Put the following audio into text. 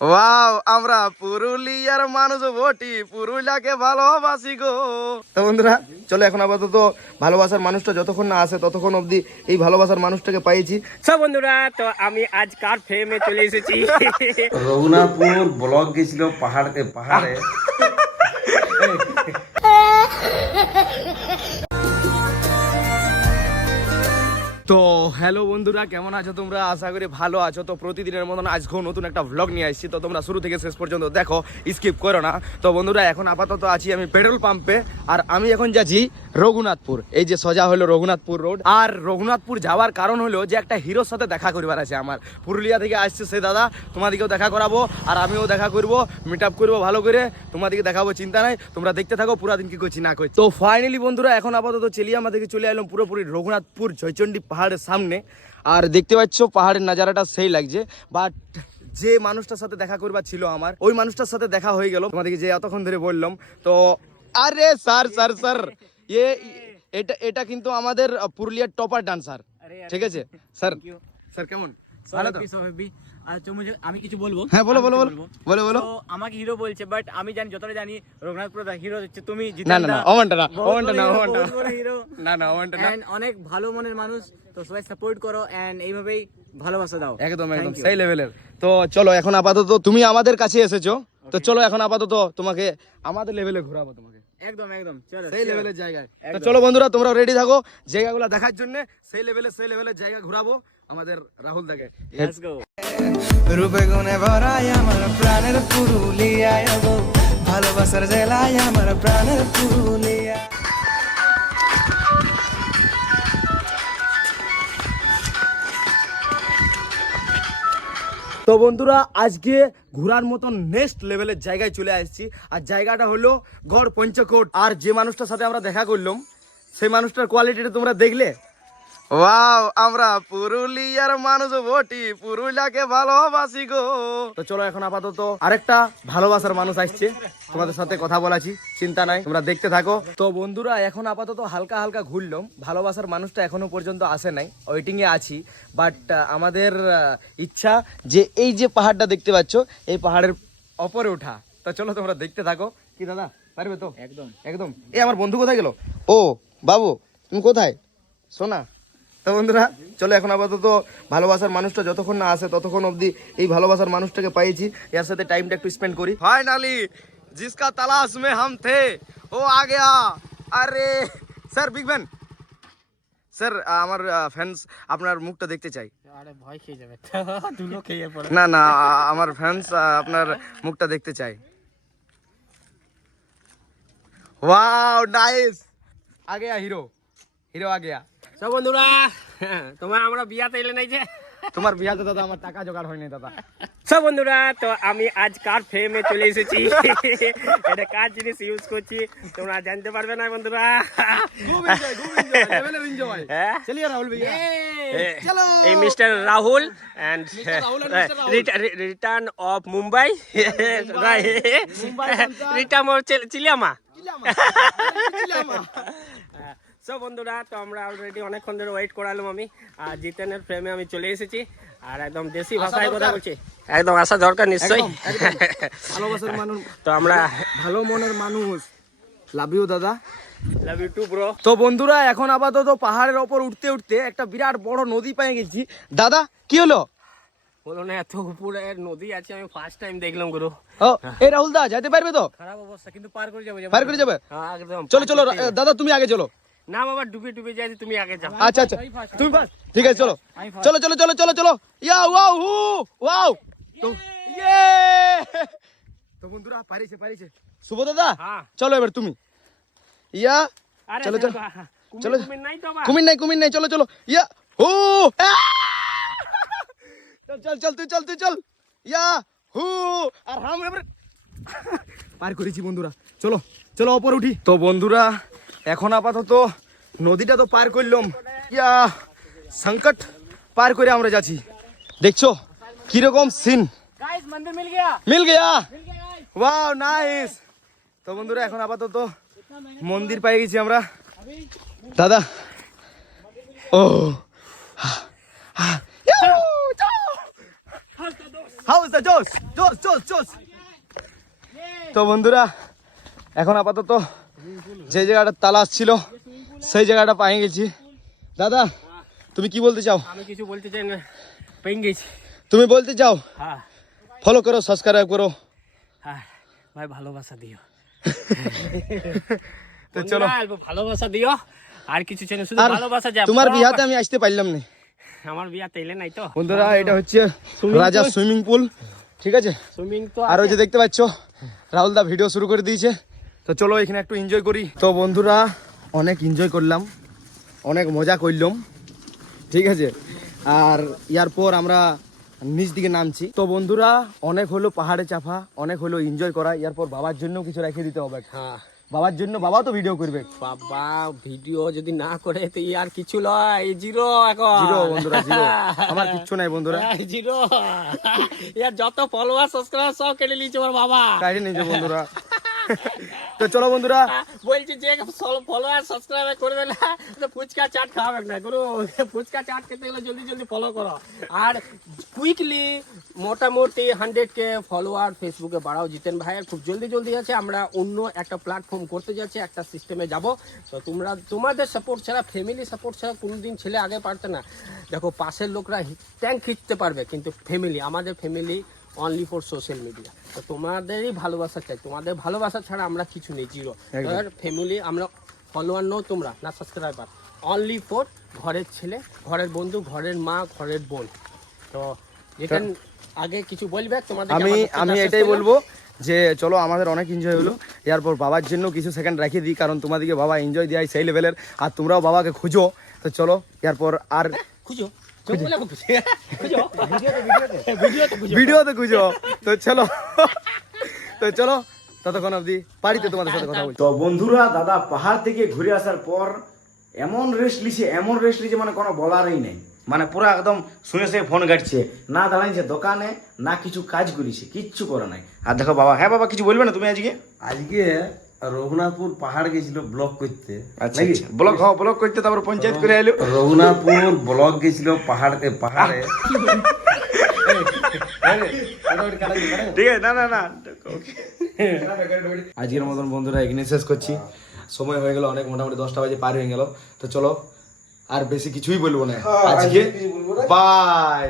Wow, আমরা পুরুলিয়ার মানুষ বটি, পুরুলিয়াকে ভালোবাসি গো। তো বন্ধুরা চলো, এখন আপাতত ভালোবাসার মানুষটা যতক্ষণ না আসে ততক্ষণ অবধি এই ভালোবাসার মানুষটাকে পাইছি। সব বন্ধুরা, তো আমি আজ কার ফ্রেমে চলে এসেছি। রঘুনাথপুর ব্লক গেছিল পাহাড়ে পাহাড়ে। তো হ্যালো বন্ধুরা, কেমন আছো তোমরা? আশা করি ভালো আছো। তো প্রতিদিনের মতন আজকেও নতুন একটা ভ্লগ নিয়ে আসছি, তো তোমরা শুরু থেকে শেষ পর্যন্ত দেখো, স্কিপ করো না। তো বন্ধুরা এখন আপাতত আছি আমি পেট্রোল পাম্পে, আর আমি এখন যাচ্ছি রঘুনাথপুর। এই যে সোজা হলো রঘুনাথপুর রোড। আর রঘুনাথপুর যাওয়ার কারণ হলো যে একটা হিরোর সাথে দেখা করবার আছে আমার। পুরুলিয়া থেকে আসছে সে দাদা, তোমাদেরকেও দেখা করাবো আর আমিও দেখা করবো, মিট আপ করবো ভালো করে, তোমাদেরকে দেখাবো, চিন্তা নাই। তোমরা দেখতে থাকো পুরা দিন কি করছি না করছি। তো ফাইনালি বন্ধুরা এখন আপাতত আমাদেরকে চলে এলাম পুরোপুরি রঘুনাথপুর জয়চণ্ডী পাহাড়ের সামনে। আর দেখতে পাচ্ছ পাহাড়ের নাজারাটা সেই লাগছে। বাট যে মানুষটার সাথে দেখা করবার ছিল আমার, ওই মানুষটার সাথে দেখা হয়ে গেল, তোমাদেরকে যে এতক্ষণ ধরে বললাম। তো আরে স্যার স্যার স্যার এটা কিন্তু আমাদের পুরুলিয়ার টপার ডান্সার, ঠিক আছে স্যার? স্যার কেমন? ভালো তো? আমি কিছু বলবো? হ্যাঁ বলো বলো বলো বলো বলো। তো আমাকে হিরো বলছে, বাট আমি জানি, যতটা জানি রঘুনাথপুর হিরো হচ্ছে তুমি। না না না, অমনটা না, অমনটা না, অমনটা হিরো না, না অমনটা না। অনেক ভালো মনের মানুষ, তো সবাই সাপোর্ট করো এন্ড এইভাবেই ভালোবাসা দাও। একদম একদম সেই লেভেলের। তো চলো এখন আপাতত তুমি আমাদের কাছে এসেছো, তো চলো এখন আপাতত তোমাকে আমাদের লেভেলে ঘোরাবো, তোমাকে একদম একদম চলো সেই লেভেলের জায়গায়। তো চলো বন্ধুরা তোমরা রেডি থাকো জায়গাগুলো দেখার জন্য। সেই লেভেলের জায়গা ঘোরাবো আমাদের রাহুল দাকে। Let's go. রূপে গুণে ভরাই আমার প্রাণের পুরুলিয়ায়, ভালোবাসার জেলায় আমার প্রাণের পুরুলিয়া। তো বন্ধুরা আজকে ঘোরার মতন নেক্সট লেভেলের জায়গায় চলে আসছি, আর জায়গাটা হলো গড় পঞ্চকোট। আর যে মানুষটার সাথে আমরা দেখা করলাম, সেই মানুষটার কোয়ালিটিটা তোমরা দেখলে। ওয়াও, আমরা পুরুলিয়ার মানুষ বটি, পুরুলিয়াকে ভালোবাসি গো। তো চলো এখন আপাতত আরেকটা ভালোবাসার মানুষ আসছে, তোমাদের সাথে কথা বলাছি, চিন্তা নাই, তোমরা দেখতে থাকো। তো বন্ধুরা এখন আপাতত হালকা হালকা ঘুরলাম, ভালোবাসার মানুষটা এখনো পর্যন্ত আসে নাই, ওয়েটিং এ আছি। বাট আমাদের ইচ্ছা যে এই যে পাহাড়টা দেখতে পাচ্ছ, এই পাহাড়ের ওপরে ওঠা। তো চলো তোমরা দেখতে থাকো। কি দাদা পারবে তো? একদম একদম। এই আমার বন্ধু কোথায় গেল? ও বাবু, তুমি কোথায়? শোনা। তো বন্ধুরা চলো এখন আপাতত ভালোবাসার মানুষটা যতক্ষণ না আসে ততক্ষণ অবধি এই ভালোবাসার মানুষটাকে পাইছি, এর সাথে টাইমটা একটু স্পেন্ড করি। ফাইনালি জিসকা তালাশ মে হাম থে ও আ গয়া। আরে স্যার, বিগ ব্যান স্যার, আমার ফ্যান্স আপনার মুখটা দেখতে চাই। আরে ভয় খেয়ে যাবে, ধুলো খেয়ে পড়ে। না না, আমার ফ্যান্স আপনার মুখটা দেখতে চাই। ওয়াও নাইস, আ গয়া হিরো, হিরো আ গয়া। সব বন্ধুরা, তোমার আমরা বিয়াতে এলে নাই যে। তোমার বিয়াতে দাদা আমার টাকা জোগাড় হয়নি দাদা। সব বন্ধুরা, তো আমি আজ কার ফ্রেমে চলে এসেছি, এটা কার জিনিস ইউজ করছি তোমরা জানতে পারবে না বন্ধুরা। চলিয়ে রাহুল ভাইয়া, এই mister Rahul and return of Mumbai, return of চিলিয়ামা। সব বন্ধুরা, তো আমরা অলরেডি অনেকক্ষণ ধরে ওয়েট করালাম। আমি আর জিতেনের ফ্রেমে আমি চলে এসেছি, আর একদম দেশি ভাষায় কথা বলছি। একদম আসা দরকার নিশ্চয়ই। ভালোবাসার মানুষ, তো আমরা ভালো মনের মানুষ। লাভ ইউ দাদা, লাভ ইউ টু ব্রো। তো বন্ধুরা এখন আপাতত পাহাড়ের ওপর উঠতে উঠতে একটা বিরাট বড় নদী পেয়ে গেছি। দাদা কি হলো? বলো না, এত উপরে নদী আছে, আমি ফার্স্ট টাইম দেখলাম গুরু। ও এই রাহুল দা যেতে পারবে তো? খারাপ অবস্থা, কিন্তু পার করে যাবে। পার করে যাবে? হ্যাঁ একদম। চলো চলো দাদা, তুমি আগে চলো। না বাবা, ডুবে ডুবে যাই, তুমি আগে যাও। আচ্ছা আচ্ছা, তুমি ফার্স্ট, ঠিক আছে চলো চলো চলো চলো চলো চলো। ইয়া ওয়াও হু ওয়াও। তো ইয়ে, তো বন্ধুরা পারিছে শুভ দাদা। হ্যাঁ চলো এবার তুমি। ইয়া চলো চলো চলো। কুমির নাই তো আবার? কুমির নাই, চলো চলো। ইয়া হু, চল চল চল তুই চল। ইয়া হু, আর হাম এবার পার করেছি বন্ধুরা। চলো চলো ওপর উঠি। তো বন্ধুরা এখন আপাতত নদীটা তো পার করলাম, ইয়া সংকট পার করে আমরা যাচ্ছি। দেখছো কিরকম সিন? গাইস মন্দির মিল গয়া। Wow nice. তো বন্ধুরা এখন আপাতত মন্দির পেয়ে গেছি আমরা। দাদা ও হাউ ইজ দ্য জোস জোস জোস জোস। তো বন্ধুরা এখন আপাতত যে জায়গাটা তালাশ ছিল সেই জায়গাটা পেয়ে গেছি। দাদা তুমি কি বলতে চাও? আমি কিছু বলতে চাই না, পেয়ে গেছি। তুমি বলতে চাও? হ্যাঁ ফলো করো, সাবস্ক্রাইব করো। হ্যাঁ ভাই, ভালোবাসা দিও। তো চলো, বন্ধুরা, অল্প ভালোবাসা দিও, আর কিছু চাই না, শুধু আর ভালোবাসা। যা তোমার বিয়াতে আমি আসতে পারলাম না আমার বিয়াতে এলে নাই তো বন্ধুরা। এটা হচ্ছে রাজা সুইমিং পুল, ঠিক আছে? সুইমিং তো আর ওই যে দেখতে পাচ্ছ রাহুল দা ভিডিও শুরু করে দিয়েছে। তো চলো এখানে একটু এনজয় করি। তো বন্ধুরা অনেক এনজয় করলাম, অনেক মজা করলাম, ঠিক আছে? আর ইয়ার পর আমরা নিচ দিকে নামছি। তো বন্ধুরা অনেক হলো পাহাড়ে চাপা, অনেক হলো এনজয় করা। ইয়ার পর বাবার জন্য কিছু রেখে দিতে হবে। হ্যাঁ বাবার জন্য, বাবা তো ভিডিও করবে। বাবা ভিডিও যদি না করে তো আর কিছু লয়, জিরো এখন জিরো বন্ধুরা, জিরো। আমার কিচ্ছু নাই বন্ধুরা, জিরো। ইয়ার যত ফলোয়ার সাবস্ক্রাইবার সব কেটে নিয়েছে আমার বাবা, কাহিনী নিয়েছে বন্ধুরা। তো চলো বন্ধুরা, বলছি যে ফলোয়ার সাবস্ক্রাইব করবে না তো ফুচকা চাট খাওয়াবে না গুরু। ফুচকা চাট খেতে গেলে জলদি জলদি ফলো করো, আর কুইকলি মোটামুটি 100K ফলোয়ার ফেসবুকে বাড়াও। জিতেন ভাইয়ের খুব জলদি জলদি আছে, আমরা অন্য একটা প্ল্যাটফর্ম করতে যাচ্ছি, একটা সিস্টেমে যাব। তো তোমাদের সাপোর্ট ছাড়া, ফ্যামিলি সাপোর্ট ছাড়া কোনোদিন ছেলে আগে পারতে না। দেখো পাশের লোকরা ট্যাঙ্ক খিঁচতে পারবে, কিন্তু ফ্যামিলি, আমাদের family only for social media. তো তোমাদেরই ভালোবাসা চাই, তোমাদের ভালোবাসা ছাড়া আমরা কিছু নেই, জিরো। ফ্যামিলি আমরা ফলোয়ার নো তোমরা না সাবস্ক্রাইবার, অনলি ফর ঘরের ছেলে, ঘরের বন্ধু, ঘরের মা, ঘরের বোন। তো যেখান আগে কিছু বলবে তোমাদের, আমি এটাই বলবো যে চলো আমাদের অনেক এনজয় হলো। এরপর বাবার জন্য কিছু সেকেন্ড রেখে দিই, কারণ তোমাদেরকে বাবা এনজয় দেয় সেই লেভেলের, আর তোমরাও বাবাকে খুঁজো। তো চলো এরপর আর খুঁজো ভিডিওতে খুঁজো। তো চলো, তো চলো ততক্ষণ অবধি বাড়িতে তোমাদের সাথে কথা বলছি। তো বন্ধুরা দাদা পাহাড় থেকে ঘুরে আসার পর এমন রেস্ট লিছে মানে কোনো বলারই নেই। মানে পুরো একদম শুনে সে ফোন কাটছে, না দাঁড়াইছে দোকানে, না কিছু কাজ করেছে, কিচ্ছু করে নাই। আর দেখো বাবা, হ্যাঁ বাবা কিছু বলবে না তুমি আজকে? আজকে রঘুনাথপুর পাহাড় গেছিল ব্লক করতে। আচ্ছা ব্লক করতে, তারপর পঞ্চায়েত করে এলো। রঘুনাথপুর ব্লক গেছিল পাহাড়ে। ঠিক আছে, না আজকের মতন বন্ধুরা এখানে শেষ করছি। সময় হয়ে গেল অনেক, মোটামুটি 10টা বাজে পার হয়ে গেল। তো চলো আর বেশি কিছুই বলবো না আজকে। বাই।